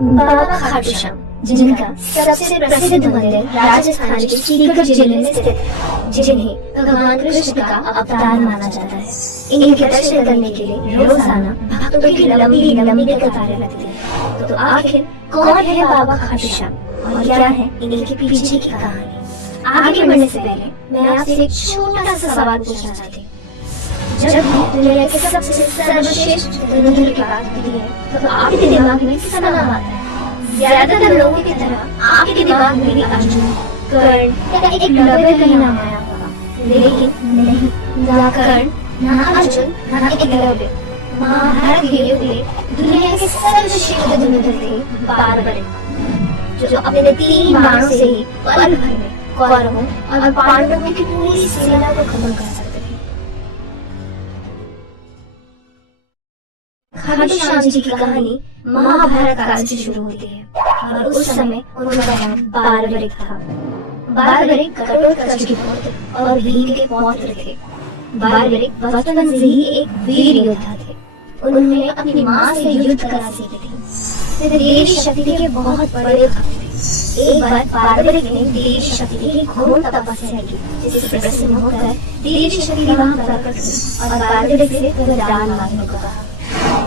बाबा खाटू श्याम, जिनका सबसे प्रसिद्ध मंदिर राजस्थान के सीकर जिले में स्थित है, जिन्हें भगवान कृष्ण का अवतार माना जाता है। इनके दर्शन करने के लिए रोजाना भक्तों की लंबी लंबी कतारें लगती है। तो आखिर कौन है बाबा खाटू श्याम और क्या है इनके पीछे की कहानी? आगे बढ़ने से पहले मैं आपसे एक छोटा सा सवाल पूछना चाहती हूँ। जब भी दुनिया के सबसे सर्वश्रेष्ठ मंदिर की बात होती है तो आपके दिमाग में किसका नाम आता है? ज्यादातर लोगों की तरह आपके दिमाग में भी अर्जुन, कर्ण या एक लवे का ही नाम आया होगा, लेकिन नहीं, ना कर्ण, ना अर्जुन, ना एकलव्य। महाभारत के युद्ध में दुनिया के सर्वश्रेष्ठ धनुर्धर थे बारबरिक, जो अपने 3 बाणों से ही पल भर में कौरवों और पांडवों की पूरी सेना को खत्म कर सकते थे। खाटू श्याम जी की कहानी महाभारत काल से शुरू होती है और उस समय उनका नाम बारबरिक था। बारबरिक घटोत्कच के पुत्र और भीम के पौत्र थे। बारबरिक बचपन से ही एक वीर योद्धा थे। उन्होंने अपनी माँ से युद्ध कला सीखी थी। वे देवी शक्ति के बहुत बड़े भक्त थे। एक बार बारबरिक ने देवी शक्ति की घोर तपस्या की, जिससे प्रसन्न होकर देवी शक्ति वहां प्रकट हुई और बारबरिक से वरदान मांगने को कहा।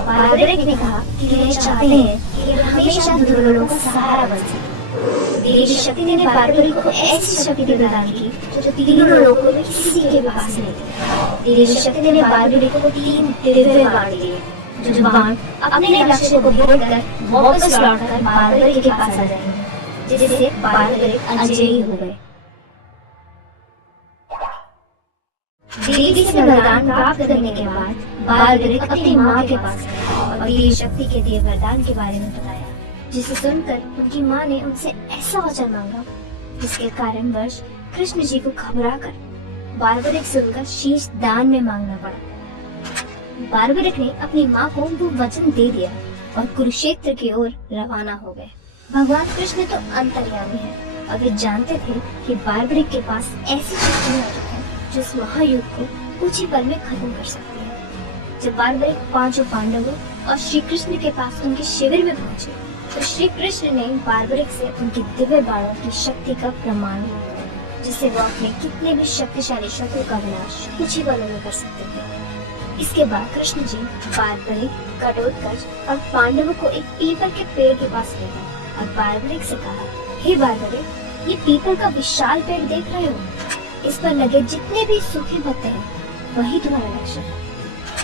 बारबरिक ने कहा कि वे चाहते हैं कि हमेशा दुर्बलों का सहारा बन सके। देवी शक्ति ने बारबरिक को ऐसी शक्ति प्रदान की जो तीनों लोगों में किसी के पास नहीं थी। देवी शक्ति ने बारबरिक को 3 दिव्य बाण दिए, जो बाण अपने लक्ष्य को भेदकर वापस लौटकर बारबरिक के पास आ जाएंगे, जिससे बारबरिक अजयी हो गए। देवी से वरदान प्राप्त करने के बाद बारबरिक अपनी माँ के पास गए और देवी शक्ति के दिए वरदान के बारे में बताया, जिसे सुनकर उनकी माँ ने उनसे ऐसा वचन मांगा जिसके कारणवश कृष्ण जी को घबराकर बारबरिक से उनका शीश दान में मांगना पड़ा। बारबरिक ने अपनी माँ को वो वचन दे दिया और कुरुक्षेत्र की ओर रवाना हो गए। भगवान कृष्ण तो अंतर्यामी है और वे जानते थे कि बारबरिक के पास ऐसी शक्तियां है जो इस महायुद्ध को कुछ ही पल में खत्म कर सकती है। जब बारबरिक 5 पांडवों और श्री कृष्ण के पास उनके शिविर में पहुंचे तो श्री कृष्ण ने बारबरिक से उनकी दिव्य बाणों की शक्ति का प्रमाण दिया, जिससे वो अपने कितने भी शक्तिशाली शत्रु का विनाश कुछ ही पलों में कर सकते थे। इसके बाद कृष्ण जी बारबरिक, घटोत्कच और पांडवों को एक पीपल के पेड़ के पास ले गए और बारबरिक से कहा, हे बारबरिक, ये पीपल का विशाल पेड़ देख रहे हो? इस पर लगे जितने भी सूखे पत्ते हैं वही तुम्हारा लक्ष्य है।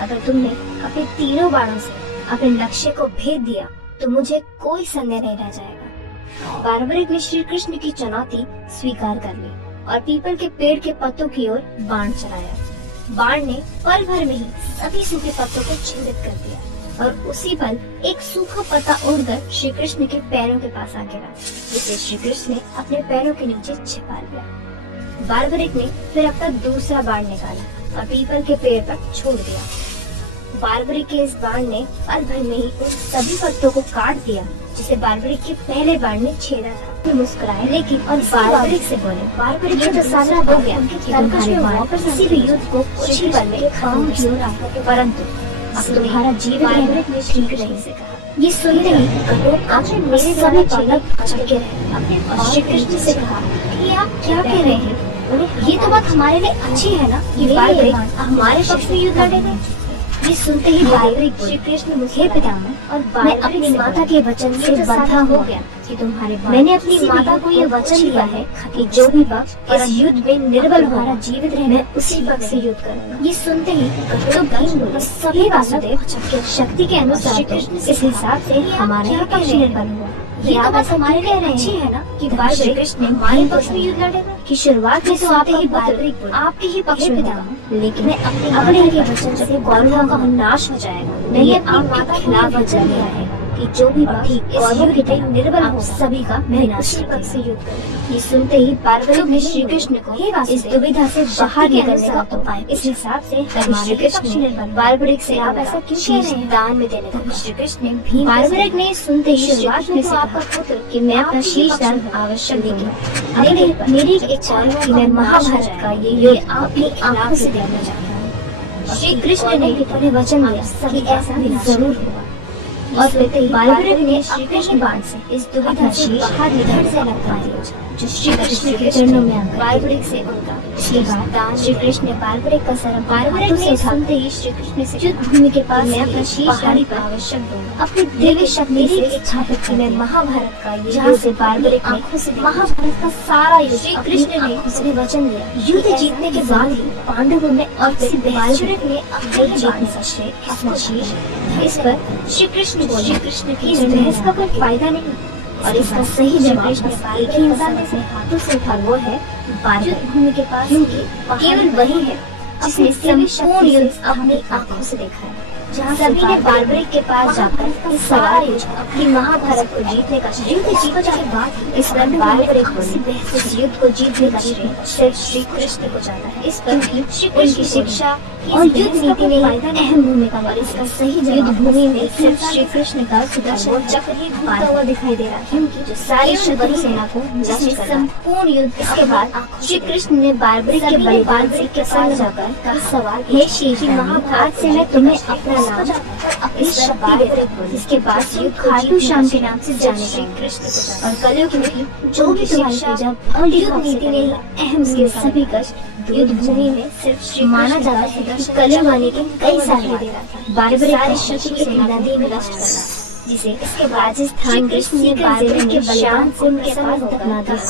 अगर तुमने अपने तीनों बाणों से अपने लक्ष्य को भेद दिया तो मुझे कोई संदेह नहीं रह जाएगा। बारबरिक ने श्री कृष्ण की चुनौती स्वीकार कर ली और पीपल के पेड़ के पत्तों की ओर बाण चलाया। बाण ने पल भर में ही सभी सूखे पत्तों को छेदित कर दिया और उसी पल एक सूखा पत्ता उड़कर श्री कृष्ण के पैरों के पास आ गिरा, जिसे श्री कृष्ण ने अपने पैरों के नीचे छिपा लिया। बारबरिक ने फिर अपना दूसरा बाण निकाला और पीपल के पेड़ पर छोड़ दिया। बारबरिक के इस बाण ने पल भर में ही उन सभी पत्तों को काट दिया जिसे बारबरिक के पहले बाण ने छेदा था। वे मुस्कुराए लेकिन और बारबरिक से बोले, बारबरिक ये तो सारा हो गया कि तुम्हारे बाण किसी भी युद्ध को कुछ ही पल में खत्म की ओर आएगा, परंतु अब तुम्हारा जीवन बारबरिक ने श्री कृष्ण से कहा। ये सुनते ही घटोत्कच मेरे सभी बालक चौंके रहे और श्री कृष्ण से कहा कि आप क्या कह रहे हैं? ये तो बात हमारे लिए अच्छी है ना कि बारबरिक हमारे पक्ष में युद्ध लड़ेगा। ये सुनते ही बारबरिक श्री कृष्ण मुझे पितामह और मैं अपनी माता के वचन से बंधा हो गया कि मैंने अपनी माता को ये वचन दिया है कि जो भी पक्ष इस युद्ध में निर्बल होगा जीवित रहना उसी पक्ष से युद्ध करूंगा। ये सुनते ही घटोत्कच सभी वासुदेव शक्ति के अनुसार इस हिसाब से हमारा ही पक्ष निर्बल हुआ। ये तो बात हमारे लिए अच्छी है ना कि बारबरिक कृष्ण हमारे पक्ष में युद्ध लड़ेगा। कि शुरुआत में तो आपका ही पुत्र आपके ही पक्ष में था, लेकिन मैं अपने के वचन से कौरवों का नाश हो जाएगा। नहीं अपनी माता के खिलाफ वचन दिया है कि जो भी कौरवों के लिए निर्बल हो सभी का मैं उसी पक्ष से युद्ध करूंगा। ये सुनते ही बारबरिक ने श्री कृष्ण को इस दुविधा से बाहर निकलने का उपाय इस हिसाब से श्री कृष्ण ने बारबरिक से आप ऐसा क्यों कह रहे हैं दान में देने का? श्री कृष्ण ने भीम बारबरिक ने सुनते ही शुरुआत में आपका पुत्र कि मैं अपना शीश दान आवश्यक देंगे, लेकिन मेरी इच्छा है कि मैं महाभारत का ये युद्ध अपनी आंखों से देखना चाहता हूँ। श्री कृष्ण ने उन्हें वचन दिया कि ऐसा जरूर होगा। और फिर बालवृक्ष ने श्री कृष्ण बाण से इस दुविधा से बाहर निकल से लगता दिया, जो श्री कृष्ण के चरणों में आकर बालवृक्ष से उनका इसके बाद श्री कृष्ण ने बालवृक्ष का सर बालवृक्ष से उठाते ही श्री कृष्ण से युद्ध भूमि के पास मैं अपना शीश पहाड़ी पर आवश्यक दूंगा, अपनी दिव्य शक्ति से स्थापित कर मैं महाभारत का ये जहाँ से बालवृक्ष आंखों से महाभारत का सारा युद्ध श्री कृष्ण ने उसने वचन दिया। युद्ध जीतने के बाद ही पांडवों में और बालवृक्ष ने अपने जीतने का श्रेय अपना शीश इस पर श्री कृष्ण की इस बहस का कोई फायदा नहीं, और इसका सही जवाब एक ही इंसान ने हाथों से उठा वो है युद्ध भूमि के पास, क्योंकि केवल वही है जिसने संपूर्ण युद्ध अपनी आंखों से देखा है, जहाँ सभी ने बालवृक्ष के पास जाकर इस सवाल अपनी महाभारत को जीतने का श्रेय जीतने के बाद इस पर बालवृक्ष इस युद्ध को जीतने का श्रेय सिर्फ श्री कृष्ण को जाता है। इस पर उनकी शिक्षा और युद्ध नीति में अहम भूमिका, और इसका सही युद्ध भूमि में सिर्फ श्री कृष्ण का सुदर्शन चक्र ही घूमता हुआ दिखाई दे रहा, क्योंकि जो सारी शत्रु सेना को नष्ट संपूर्ण युद्ध इसके बाद श्री कृष्ण ने बालवृक्ष के बलिदान से के साथ जाकर कहा सवाल, हे शीश महाभारत से मैं तुम्हें अपना नाम अपनी शक्ति देता हूँ, इसके बाद युद्ध खाटू श्याम के नाम से जाने श्री कृष्ण और कलयुग में जो भी तुम्हारी पूजा और युद्ध नीति ने अहम के सभी कष्ट युद्ध भूमि में सिर्फ श्री माना जाता है कि कलयुग आने के कई साल दे रहा था, बार-बार शत्रु की नदी में नष्ट करना, जिसे इसके बाद राजस्थान कृष्ण ने बालवृक्ष के बलिदान से उनके पास दफना दिया।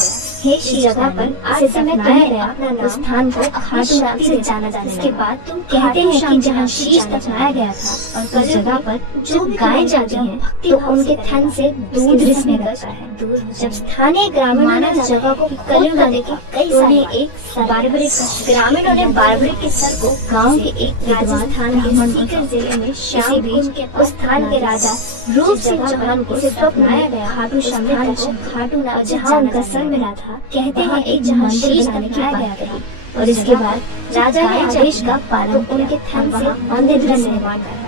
हे श्री जगह पर आज समय दफनाया गया उस स्थान को खाटू नाम से जाना जाता है। इसके बाद तुम कहते हैं कि जहाँ शीश दफनाया गया था और उस जगह पर जो गाय जाती हैं तो उनके थन से दूध रिसने लगता है। जब स्थानीय ग्रामीणों ने उस जगह को कलयुग आने के कई सारे एक ग्रामीणों ने बालवृक्ष के सर को गांव के एक राजस्थान के सीकर जिले में श्याम बीच उस स्थान के राजा रूप सिंह चौहान को स्वप्नाया गया खाटू श्याम को खाटू नाम जहाँ उनका सर मिला था, कहते हैं एक जहाँ शीश बनाया गया था, और इसके बाद राजा ने आदेश का पालन उनके थन से मंदिर का निर्माण कराया।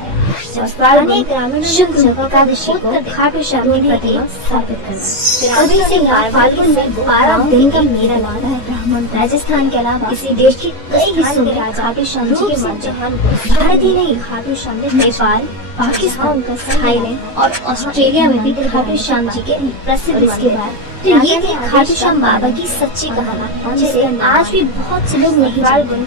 स्थानीय ग्रामीणों शुक्ल एकादशी को खाटू श्याम की प्रतिमा स्थापित करना। अभी से फाल्गुन में 12 दिन का मेला लगता है। ब्राह्मण राजस्थान के अलावा किसी देश के कई हिस्सों में खाटू श्याम जी के चौहान को भारत ही नहीं खाटू श्याम ने नेपाल, पाकिस्तान, थाईलैंड और ऑस्ट्रेलिया में भी खाटू श्याम जी के प्रसिद्ध। इसके बाद तो ये थी खाटू श्याम बाबा की सच्ची कहानी, जिसे आज भी बहुत से लोग नहीं जानते।